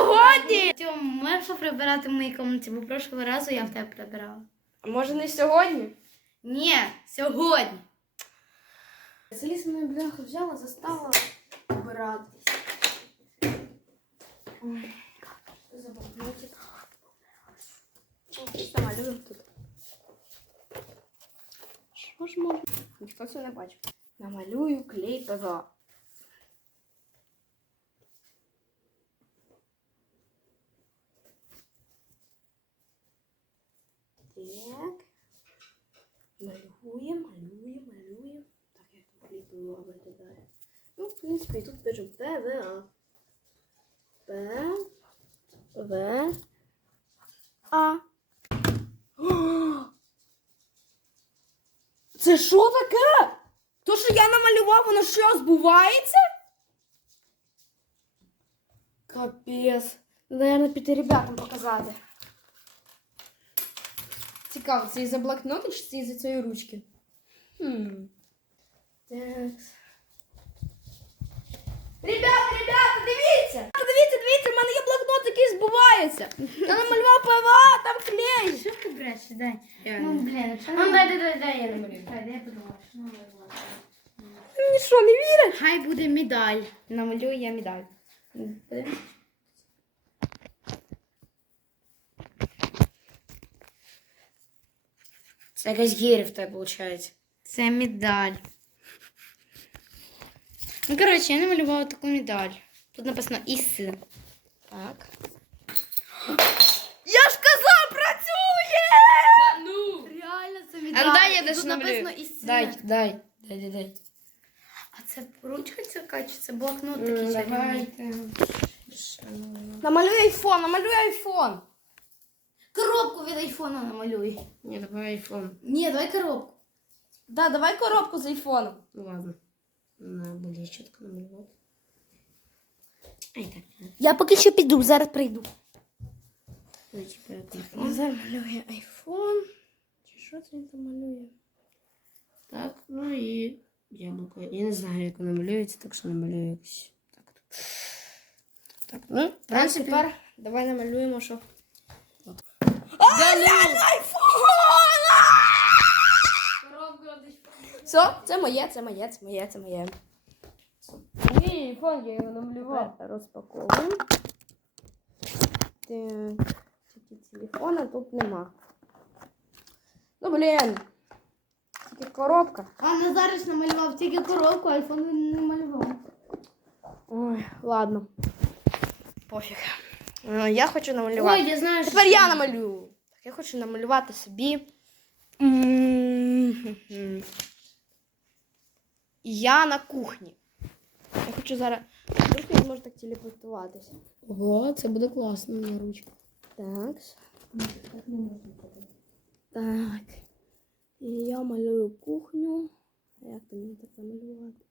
сьогодні. Тьом, можеш поприбирати в моїй кімнаті, бо прошлого разу я в тебе прибирала. А може не сьогодні? Ні, сьогодні. Заліз мене бляха взяла, застала обиратись. Тут. Що ж можна? Ніхто це не бачив. Намалюю клей ПВА. Так. Малюємо, малюємо, малюємо. Так, як тут ПВА виглядає. Ну, в принципі, тут пишемо ПВА. П. В. А. Це що таке? То, що я намалював, воно що збувається? Капець. Наверно, піти ребятам показати. Цікаво, це із-за блокнота чи це із-за цієї ручки? Хм. Так. Ребята, ребята, дивіться! Дивіться, дивіться, в мене є блокнот, який збувається. Я намалював ПВА, там клей. Що ти брешеш? Дай. Ну, блін, якщо Ну, дай, дай, дай, дай, я намалюю. Дай, дай я подумала, що намалювати. Мені що, не вірять? Хай буде медаль. Намалюю я медаль. Подивись. Це якась гіря в тебе виходить. Це медаль. Ну, коротше, я намалювала таку медаль. Тут написано ІС. Так. Я ж казав, працює! ну! Реально це медаль. А дай я І десь Тут намалюю. написано ІС. Дай, дай, дай, дай, дай. А це ручка ця чи це блокнот такий чарівний? Намалюй айфон, намалюй айфон. Коробку від айфона намалюй. Ні, давай айфон. Ні, давай коробку. Да, давай коробку з айфоном. Ну ладно. Надо буде чітко намалювати. Ай так. Я поки що піду, зараз прийду. Ну, типу, як айфон. Зараз малює айфон. Чи що це він там малює? Так, ну і яблуко. Я не знаю, як воно малюється, так що намалюю якось. Так. Так, ну, в Так, принципі. тепер давай намалюємо, що. Все, це моє, це моє, це моє, це моє. Ні, айфон, я його намалював. Розпаковуємо. Так, тільки телефона тут нема. Ну, блін. Тільки коробка. А Назарич намалював тільки коробку, айфон не малював. Ой, ладно. Пофіг. Е, Я хочу намалювати. Ой, я знаю, Тепер я намалюю. Я хочу намалювати собі. Я на кухні. Я хочу зараз. Я зможу так телепортуватися. Ого, це буде класно на ручку. Так. Так. І я малюю кухню. Як там мені так намалювати?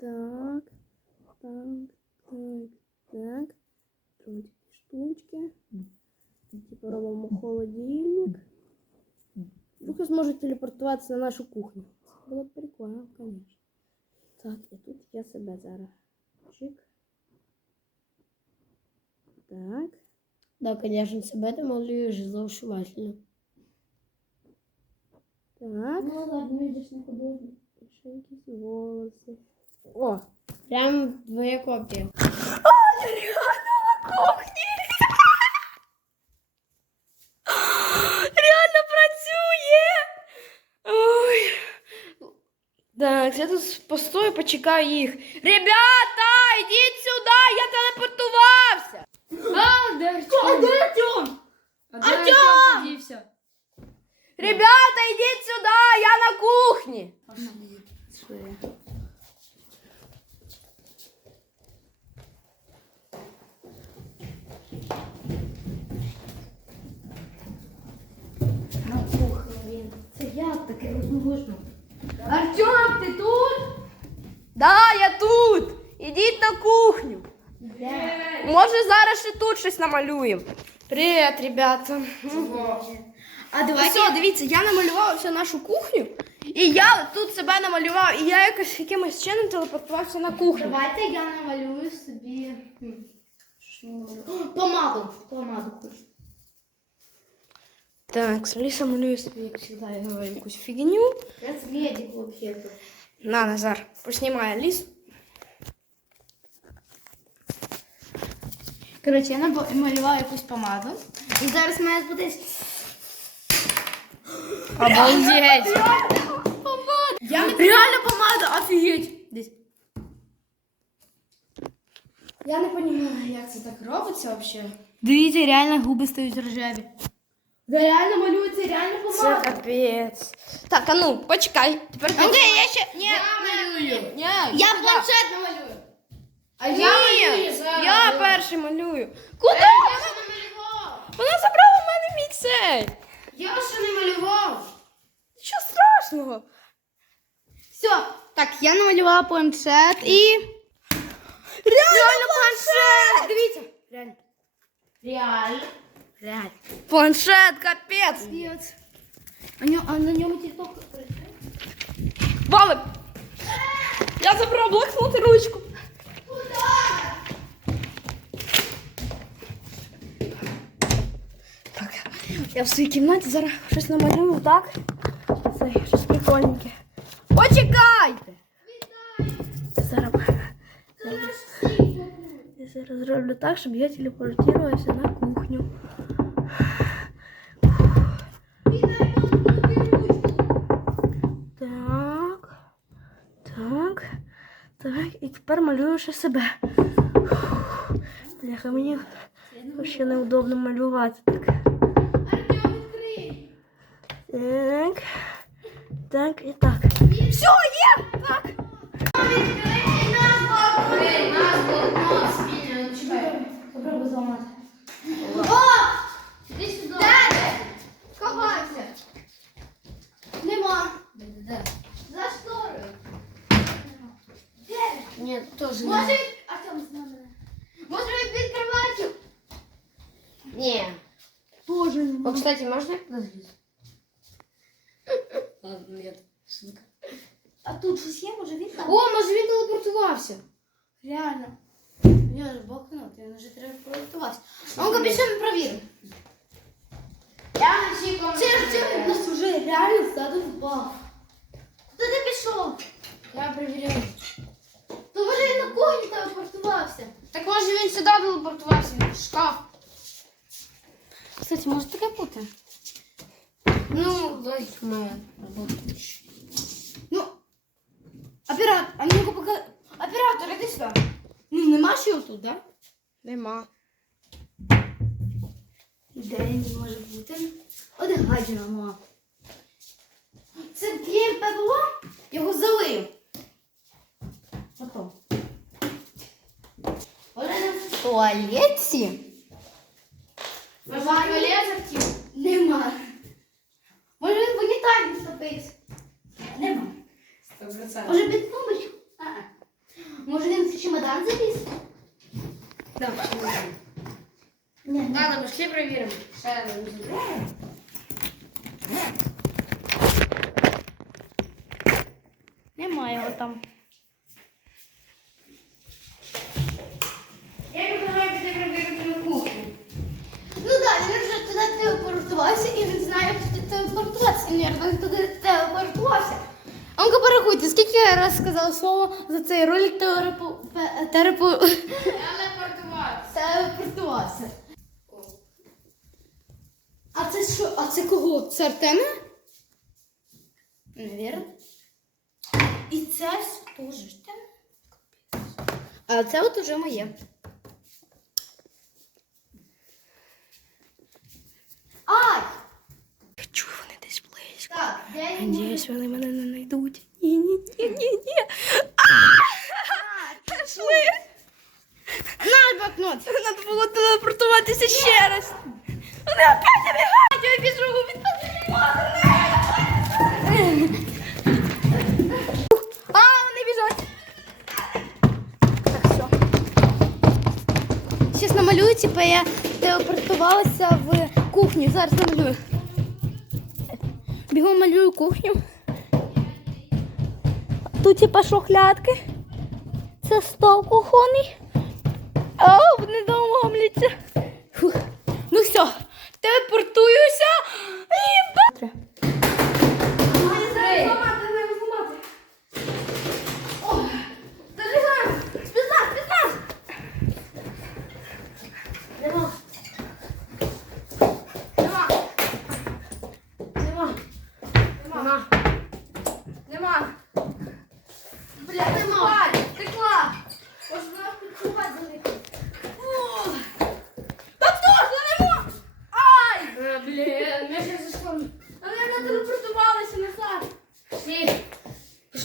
Так. Так. Так. Так. Штучки. Типу робимо холодильник. Вдруг я зможу телепортуватися на нашу кухню. Це було б прикольно, звісно. Так, і тут я себе зараз. Чик. Так. Да, конечно, себе ти малюєш зловшувательно. Так. Ну ладно, йдеш на художник. Ще якісь волоси. О! Прям твоя копія. Реально на кухні! Так, я тут постою, почекаю їх. Ребята, йдіть сюди, я телепортувався! А, де Артем? де Артем? А де Артем подівся? Ребята, йдіть сюди, я на кухні! На кухні. Це як таке можна? Артем, ти тут? Да, я тут! Ідіть на кухню! Може зараз ще тут щось намалюємо. Привіт, ребята. А давайте Все, дивіться, я намалювала всю нашу кухню. І я тут себе намалював, і я якось якимось чином телепортувався на кухню. Давайте я намалюю собі. Помаду. Помаду хочу. Так, Аліса малює собі, як завжди, я говорю, якусь фігню. Я медик вообще-то. На, Назар, поснімай Алісу. Коротше, я намалювала якусь помаду. І зараз в мене буде. Обалдеть! Я Реально помада, офігеть! Десь. Я не розумію, як це так робиться взагалі. Дивіться, реально губи стають рожеві. Реально малюється, реально Це капець. Так, а ну, почекай. Тепер ти. Окей, я ще. Ні, малюю. Ні, я планшет намалюю. А Ні, я малюю зараз. я перший малюю. Куди? Я ще не малював. Вона забрала в мене мій цей. Я ще не малював. Що страшного? Все, так, я намалювала планшет і. Реально планшет! Дивіться. Реально. Реально. Реально. Планшет, капець. Пец. А, ньо- а на ньому тільки. Валик! Я забрав блокнот і ручку. Так, я в своїй кімнаті зараз щось намалюю, так? Це щось прикольненьке. Почекайте! Зараз, я зараз зроблю так, щоб я телепортувалася на кухню. Так. Так. Так. І тепер малюю ще себе. Бляха, мені ще неудобно малювати. Так. Так. Так і так. Все, є! Так. Попробуй зламати. О! Іди сюди. Де? Ховайся. Нема. За шторою. Де? Ні, теж Може, він- Артем, з нами. Може він під кроватю? Ні. Тоже О, кстати, можна я туди залізу? Ладно, нет. Сука. А тут щось є, може він там? О, може він телепортувався. Реально. Я ж блокнот, він вже треба приготуватися. А ну-ка пішли провіримо. Я на цій комнаті. Це Артем нас вже реально задовбав. Куди ти пішов? Я перевіряю. То може він на кухні телепортувався. Так може він сюди телепортувався, в шкаф. Кстати, може таке бути? Ну, логіка моя робота. Ну, оператор, а ну-ка пока... Оператор, іди сюди. Ну, нема ще тут, да? Нема. Де він може бути? От гадіна мала. Це клеєм ПВО? Його залию. Потом. Олена в туалеті? Може туалет? Нема. Може він в унітазі стопився? Нема. Сто процентів. Може під тумбочку? А-а. Може він в чемодан заліз? Да, Ні. Ладно, пошли проверим. Ще раз забираємо. Нема його там. Я предлагаю піти перевірити на кухню. Ну так, він вже туди телепортувався і він знає, як туди телепортуватися. І він туди телепортувався. А ну-ка порахуйте, скільки я раз сказала слово за цей ролик терепу... Телепортувався. телепортувався. А це що? А це кого? Це Артема? Навірно. І це теж Артем. А це от уже моє. Ай! Чую, вони десь близько. Так, де я Надіюсь, вони мене не знайдуть. Ні, ні, ні, ні, ні. Пішли. На блокнот. Треба було телепортуватися ще раз. Вони опять Намалюю, типу я телепортувалася в кухню. Зараз намалюю. Бігом малюю кухню. тут типа шухлядки. Це стол кухонний. А, вони доломляться. Фух. Ну все, телепортуюся. І...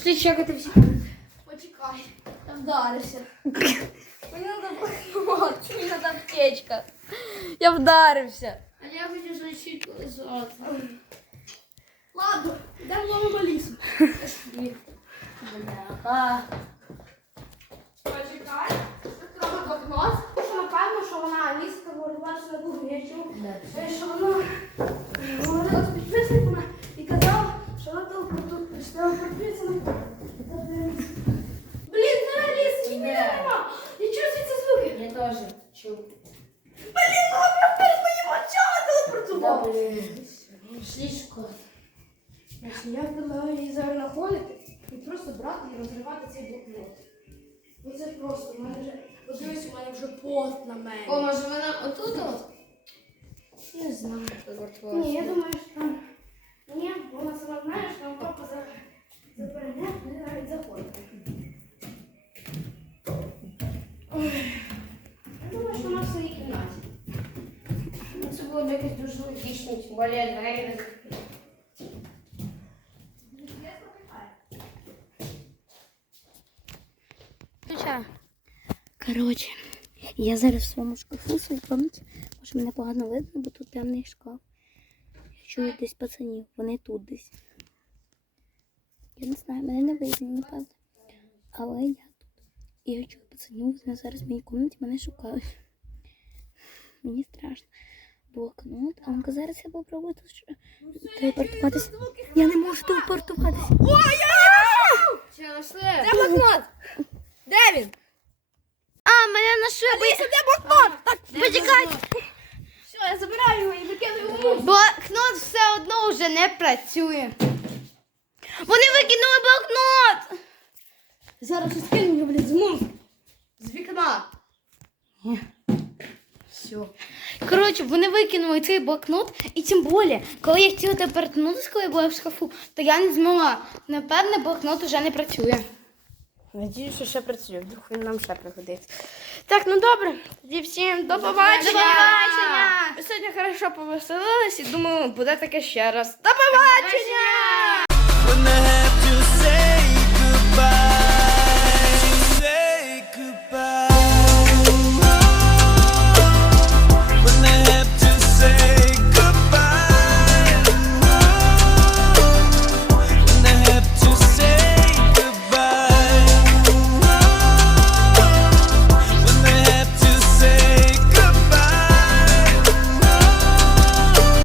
Пішли чекати всі. Почекай. Я вдарився. Мені треба блокнот. Мені треба аптечка. Я вдарився. А я хочу зайти лизати. Ладно, йдемо ловимо ліс. Бляха. Почекай. Треба блокнот. Що напевно, що вона Аліска говорила, що на кухні. Я чув, е, що вона Блін, Аліса, ніде нема. Я чую звідси звуки. Я теж чув. Блін, вона прямо перед моїм очами телепортувала. блін. Шукати. Значить, я предлагаю її зараз знаходити і просто брати і розривати цей блокнот. Ну це просто, в мене вже, подивись, у мене вже пост на мене. О, може вона отут от? Не знаю, Ні, я думаю, що там. Ні, вона сама знає, що там папа за, перегляд не навіть заходить. Я думаю, що вона в своїй кімнаті. Це було б якось дуже логічно, тим більше двері не закриті. Коротше, я зараз в своєму шкафу своїй кімнаті. Може мене погано видно, бо тут темний шкаф. Я чую десь пацанів, вони тут десь. Я не знаю, мене не видно, напевно. Але я тут. І я чую пацанів, вони зараз в моїй кімнаті мене шукають. Мені страшно. Блокнот, а он зараз я попробую тут що- телепортуватися. Я не можу телепортуватися. Що, знайшли? Де блокнот? Де він? А, мене на шибі. Аліса, де блокнот? Так, почекай. Все, я забираю його і викидаю. Блокнот все одно вже не працює. Вони викинули блокнот! Зараз щось кину його, блядь, з мусор. З вікна. Все. Коротше, вони викинули цей блокнот, і тим більше, коли я хотіла тепер перетнутися, коли я була в шкафу, то я не змогла. Напевне, блокнот уже не працює. Надіюсь, що ще працює, вдруг він нам ще пригодиться. Так, ну добре. Тоді всім до побачення. До побачення. Ми сьогодні хорошо повеселились і думаю, буде таке ще раз. До побачення! When the